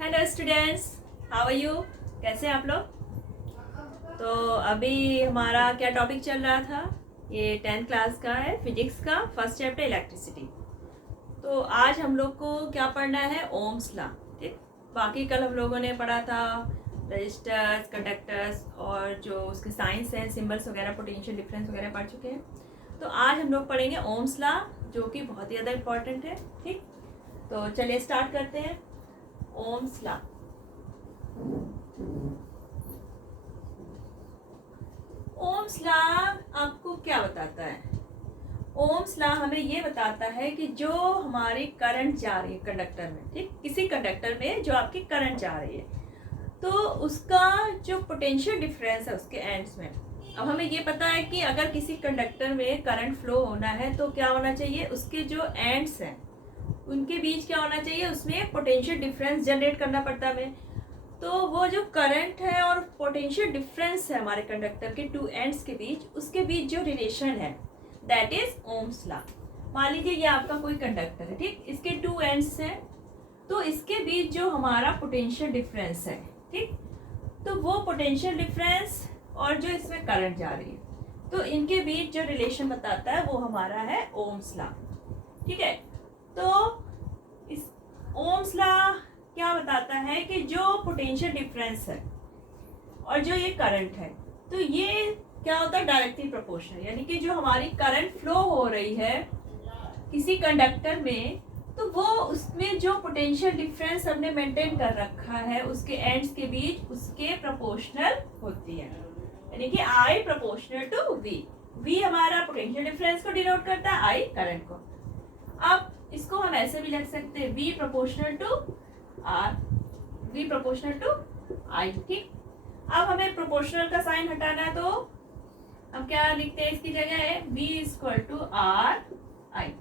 Hello students, how are you? कैसे हैं आप लोग? तो अभी हमारा क्या टॉपिक चल रहा था? ये 10th क्लास का है, फिजिक्स का फर्स्ट चैप्टर इलेक्ट्रिसिटी। तो आज हम लोग को क्या पढ़ना है? Ohm's law. ठीक, बाकी कल हम लोगों ने पढ़ा था रजिस्टर्स, कंडक्टर्स और जो उसके साइंस हैं, सिंबल्स वगैरह, पोटेंशियल डिफरेंस वगैरह पढ़ चुके हैं। तो आज हम लोग पढ़ेंगे ओम्स लॉ, जो कि बहुत ही ज़्यादा इम्पॉर्टेंट है। ठीक, तो चलिए स्टार्ट करते हैं। Ohm's law. ओम्स लॉ आपको क्या बताता है? ओम्स लॉ हमें ये बताता है कि जो हमारी करंट जा रही है कंडक्टर में, ठीक, किसी कंडक्टर में जो आपकी करंट जा रही है, तो उसका जो पोटेंशियल डिफरेंस है उसके एंड्स में। अब हमें ये पता है कि अगर किसी कंडक्टर में करंट फ्लो होना है तो क्या होना चाहिए? उसके जो एंड्स हैं उनके बीच क्या होना चाहिए? उसमें पोटेंशियल डिफरेंस जनरेट करना पड़ता है हमें। तो वो जो करंट है और पोटेंशियल डिफरेंस है हमारे कंडक्टर के टू एंड्स के बीच, उसके बीच जो रिलेशन है दैट इज ओम्स लॉ। मान लीजिए ये आपका कोई कंडक्टर है, ठीक, इसके टू एंड्स हैं, तो इसके बीच जो हमारा पोटेंशियल डिफरेंस है, ठीक, तो वो पोटेंशियल डिफरेंस और जो इसमें करंट जा रही है, तो इनके बीच जो रिलेशन बताता है वो हमारा है ओम्स लॉ। ठीक है, तो इस ओम्स लॉ क्या बताता है कि जो पोटेंशियल डिफरेंस है और जो ये करंट है, तो ये क्या होता है? डायरेक्टली प्रोपोर्शनल, यानी कि जो हमारी करंट फ्लो हो रही है किसी कंडक्टर में, तो वो उसमें जो पोटेंशियल डिफरेंस हमने मेंटेन कर रखा है उसके एंड्स के बीच, उसके प्रोपोर्शनल होती है। यानी कि I proportional to V. V हमारा पोटेंशियल डिफरेंस को डिनोट करता है, आई करंट को। अब इसको हम ऐसे भी लिख सकते हैं, V proportional to R, V proportional to I. ठीक, अब हमें प्रोपोर्शनल का साइन हटाना है, तो हम क्या लिखते हैं इसकी जगह है v equal to R I.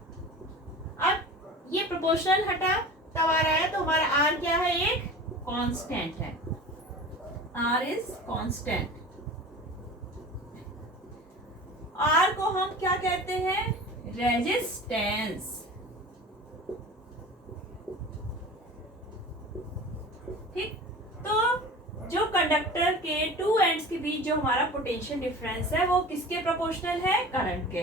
अब ये प्रोपोर्शनल हटा तब आ रहा है, तो हमारा r क्या है? एक कांस्टेंट है, r इज कांस्टेंट। r को हम क्या कहते हैं? रेजिस्टेंस। ठीक, तो जो कंडक्टर के टू एंड्स के बीच जो हमारा पोटेंशियल डिफरेंस है वो किसके प्रोपोर्शनल है? करंट के।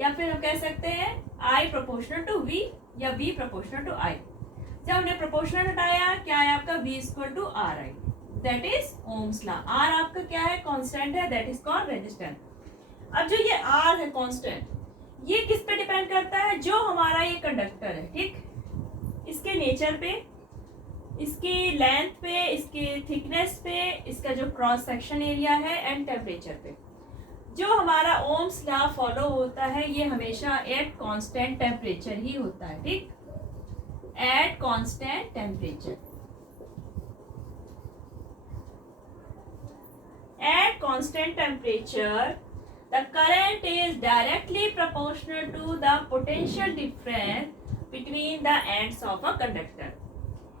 या फिर हम कह सकते हैं I प्रोपोर्शनल टू V या V प्रोपोर्शनल टू I। जब हमने प्रोपोर्शनल हटाया, क्या है आपका? V equal to R I, that is Ohm's law. R आपका क्या है? कांस्टेंट है, दैट इज कॉल्ड रेजिस्टेंस। अब जो ये R है कांस्टेंट, ये किस पे डिपेंड करता है? जो हमारा ये कंडक्टर है, ठीक, इसके नेचर पे, इसकी लेंथ पे, इसकी थिकनेस पे, इसका जो क्रॉस सेक्शन एरिया है एंड टेम्परेचर पे। जो हमारा ओम्स लॉ फॉलो होता है ये हमेशा एट कांस्टेंट टेम्परेचर ही होता है। ठीक, at constant temperature. At constant temperature the current is directly proportional to the potential difference between the ends of a conductor।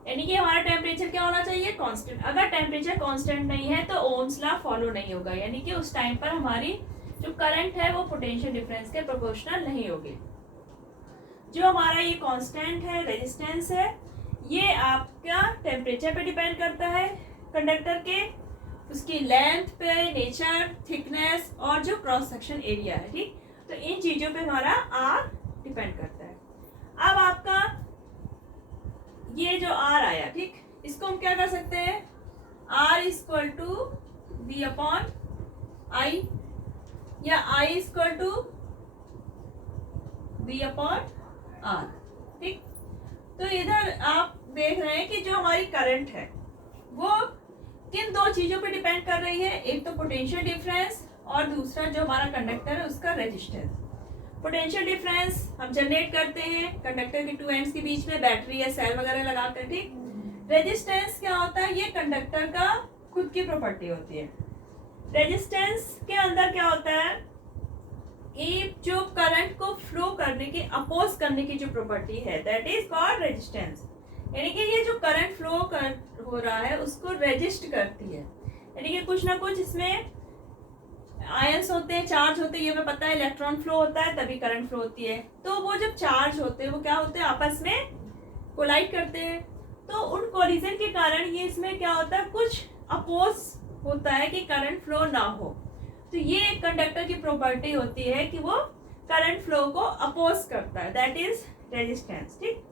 यानी कि हमारा टेम्परेचर क्या होना चाहिए? कांस्टेंट। अगर टेम्परेचर कांस्टेंट नहीं है तो ओम्स लॉ फॉलो नहीं होगा, यानी कि उस टाइम पर हमारी जो करंट है वो पोटेंशियल डिफरेंस के प्रोपोर्शनल नहीं होगी। जो हमारा ये कांस्टेंट है, रेजिस्टेंस है, ये आपका टेम्परेचर पे डिपेंड करता है कंडक्टर के, उसकी लेंथ पे, नेचर, थिकनेस और जो क्रॉस सेक्शन एरिया है। ठीक, तो इन चीजों पे हमारा आर डिपेंड करता है। अब आपका ये जो आर आया, ठीक, इसको हम क्या कर सकते हैं? R equal to V upon I या I equal to V upon R. ठीक, तो इधर आप देख रहे हैं कि जो हमारी करंट है वो किन दो चीजों पे डिपेंड कर रही है? एक तो पोटेंशियल डिफरेंस और दूसरा जो हमारा कंडक्टर है उसका रेजिस्टेंस। पोटेंशियल डिफरेंस हम जनरेट करते हैं कंडक्टर के टू एंड्स के बीच में बैटरी या सेल वगैरह लगाकर। ठीक, रेजिस्टेंस क्या होता है? ये कंडक्टर का खुद की प्रॉपर्टी होती है। रेजिस्टेंस के अंदर क्या होता है कि जो करंट को फ्लो करने की, अपोज करने की जो प्रॉपर्टी है दैट इज कॉल्ड रेजिस्टेंस। यानी कि ये जो करंट फ्लो हो रहा है उसको रेजिस्ट करती है, यानी कि कुछ ना कुछ इसमें आयंस होते हैं, चार्ज होते हैं, ये हमें पता है। इलेक्ट्रॉन फ्लो होता है तभी करंट फ्लो होती है। तो वो जब चार्ज होते हैं वो क्या होते हैं? आपस में कोलाइड करते हैं। तो उन कोलिजन के कारण ये इसमें क्या होता है, कुछ अपोज होता है कि करंट फ्लो ना हो। तो ये एक कंडक्टर की प्रॉपर्टी होती है कि वो करंट फ्लो को अपोज करता है, दैट इज रेजिस्टेंस। ठीक,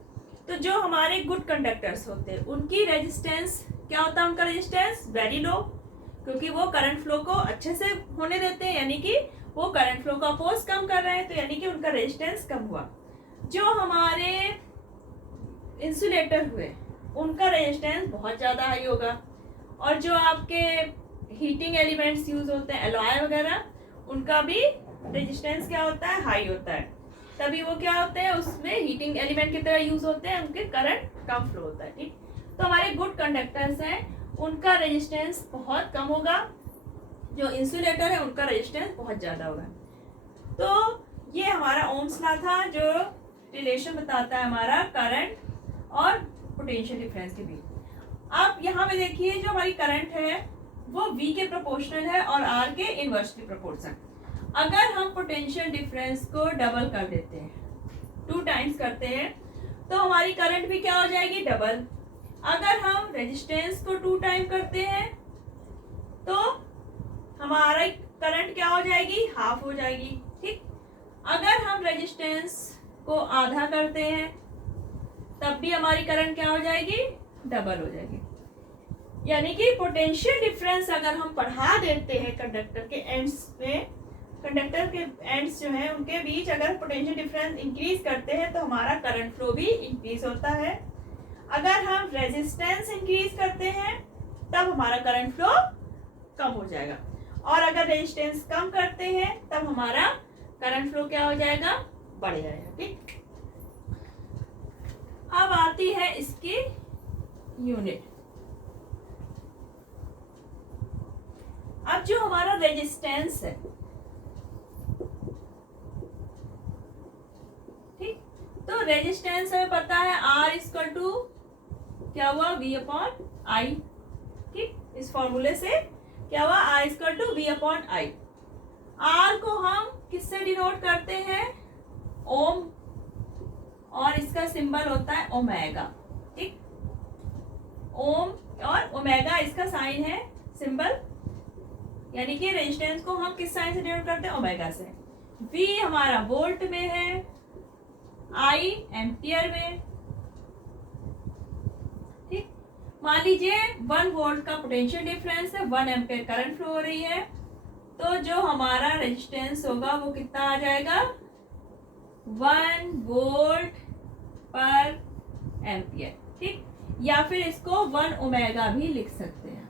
तो जो हमारे गुड कंडक्टर्स होते हैं उनकी रेजिस्टेंस क्या होता है, उनका रेजिस्टेंस वेरी लो, क्योंकि वो करंट फ्लो को अच्छे से होने देते हैं, यानी कि वो करंट फ्लो को अपोज कम कर रहे हैं, तो यानी कि उनका रेजिस्टेंस कम हुआ। जो हमारे इंसुलेटर हुए उनका रेजिस्टेंस बहुत ज़्यादा हाई होगा, और जो आपके हीटिंग एलिमेंट्स यूज होते हैं एलॉय वगैरह, उनका भी रेजिस्टेंस क्या होता है, हाई होता है। तभी वो क्या होते हैं, उसमें हीटिंग एलिमेंट की तरह यूज होते हैं, उनके करंट कम फ्लो होता है। ठीक, तो हमारे गुड कंडक्टर्स हैं उनका रेजिस्टेंस बहुत कम होगा, जो इंसुलेटर है उनका रेजिस्टेंस बहुत ज़्यादा होगा। तो ये हमारा ओम्स लॉ था जो रिलेशन बताता है हमारा करंट और पोटेंशियल डिफरेंस के बीच। अब यहाँ पे देखिए जो हमारी करंट है वो V के प्रोपोर्शनल है और R के इनवर्सली प्रोपोर्शनल। अगर हम पोटेंशियल डिफरेंस को डबल कर देते हैं, 2 टाइम्स करते हैं, तो हमारी करंट भी क्या हो जाएगी, डबल। अगर हम रेजिस्टेंस को 2 टाइम करते हैं तो हमारा करंट क्या हो जाएगी, हाफ हो जाएगी। ठीक, अगर हम रेजिस्टेंस को आधा करते हैं तब भी हमारी करंट क्या हो जाएगी, डबल हो जाएगी। यानी कि पोटेंशियल डिफरेंस अगर हम बढ़ा देते हैं कंडक्टर के एंड्स में, कंडक्टर के एंड्स जो हैं उनके बीच अगर पोटेंशियल डिफरेंस इंक्रीज करते हैं तो हमारा करंट फ्लो भी इंक्रीज होता है। अगर हम रेजिस्टेंस इंक्रीज करते हैं तब हमारा करंट फ्लो कम हो जाएगा, और अगर रेजिस्टेंस कम करते हैं तब हमारा करंट फ्लो क्या हो जाएगा, बढ़ जाएगा। ठीक, अब आती है इसकी यूनिट। अब जो हमारा रेजिस्टेंस है, ठीक, तो रेजिस्टेंस हमें पता है R इक्वल टू क्या हुआ, V अपॉन I। ठीक, इस फॉर्मूले से क्या हुआ, R equal to V upon I। R को हम किससे डिनोट करते हैं, ओम, और इसका सिंबल होता है ओमेगा। ठीक, ओम और ओमेगा इसका साइन है, सिंबल, यानी कि रेजिस्टेंस को हम किस साइन से डिनोट करते हैं, ओमेगा से। V हमारा वोल्ट में है, I एम्पियर में। ठीक, मान लीजिए 1 वोल्ट का पोटेंशियल डिफरेंस है, 1 एम्पियर करंट फ्लो हो रही है, तो जो हमारा रेजिस्टेंस होगा वो कितना आ जाएगा, 1 वोल्ट पर एम्पियर। ठीक, या फिर इसको 1 ओमेगा भी लिख सकते हैं।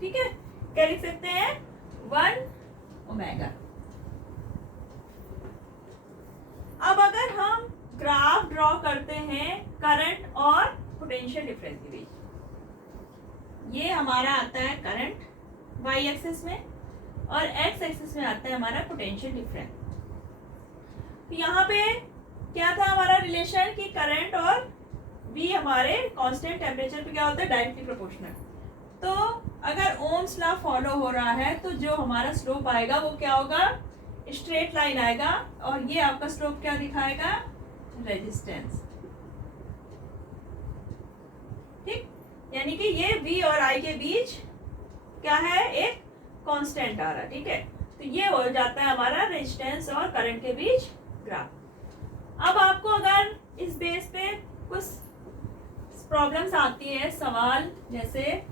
ठीक है, क्या लिख सकते हैं, 1 ओमेगा। अब अगर हम ग्राफ ड्रॉ करते हैं करंट और पोटेंशियल डिफरेंस के बीच, ये हमारा आता है करंट वाई एक्सिस में, और एक्स एक्सिस में आता है हमारा पोटेंशियल डिफरेंस। तो यहाँ पे क्या था हमारा रिलेशन कि करंट और V हमारे कांस्टेंट टेम्परेचर पे क्या होता है, डायरेक्टली प्रोपोर्शनल। तो अगर ओम्स लॉ फॉलो हो रहा है तो जो हमारा स्लोप आएगा वो क्या होगा, स्ट्रेट लाइन आएगा, और ये आपका स्लोप क्या दिखाएगा, रेजिस्टेंस। ठीक, यानी कि ये V और I के बीच क्या है, एक कांस्टेंट आ रहा है। ठीक है, तो ये हो जाता है हमारा रेजिस्टेंस और करंट के बीच ग्राफ। अब आपको अगर इस बेस पे कुछ प्रॉब्लम्स आती है, सवाल, जैसे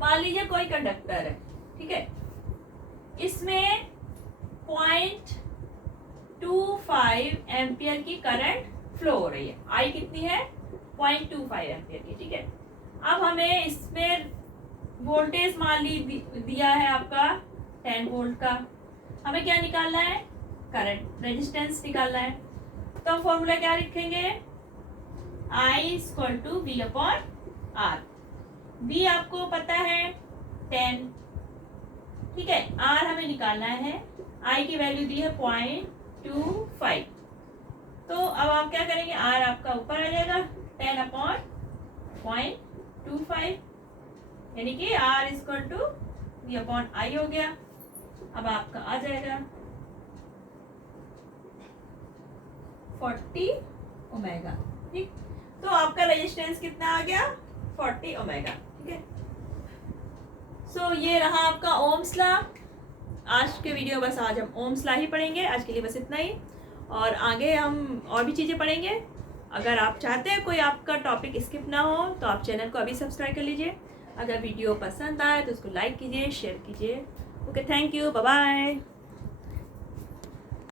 मान लीजिए कोई कंडक्टर है, ठीक है, इसमें 0.25 एम्पियर की करंट फ्लो हो रही है, I कितनी है, 0.25 एम्पियर की। ठीक है, अब हमें इसमें वोल्टेज मान ली दिया है आपका 10 वोल्ट का, हमें क्या निकालना है, करंट, रेजिस्टेंस निकालना है। तो हम फॉर्मूला क्या लिखेंगे, I equal to V upon R। V आपको पता है 10, ठीक है, R हमें निकालना है, I की वैल्यू दी है 0.25। तो अब आप क्या करेंगे, R आपका ऊपर आ जाएगा, 10 अपॉन 0.25, यानी कि R equal to V upon I हो गया। अब आपका आ जाएगा 40 ओमेगा। ठीक, तो आपका रेजिस्टेंस कितना आ गया 40 ओमेगा। ठीक है, सो ये रहा आपका ओम्स लॉ। आज के वीडियो बस आज हम ओम्स लॉ ही पढ़ेंगे, आज के लिए बस इतना ही, और आगे हम और भी चीज़ें पढ़ेंगे। अगर आप चाहते हैं कोई आपका टॉपिक स्किप ना हो तो आप चैनल को अभी सब्सक्राइब कर लीजिए। अगर वीडियो पसंद आए तो उसको लाइक कीजिए, शेयर कीजिए। Okay, thank you, bye bye.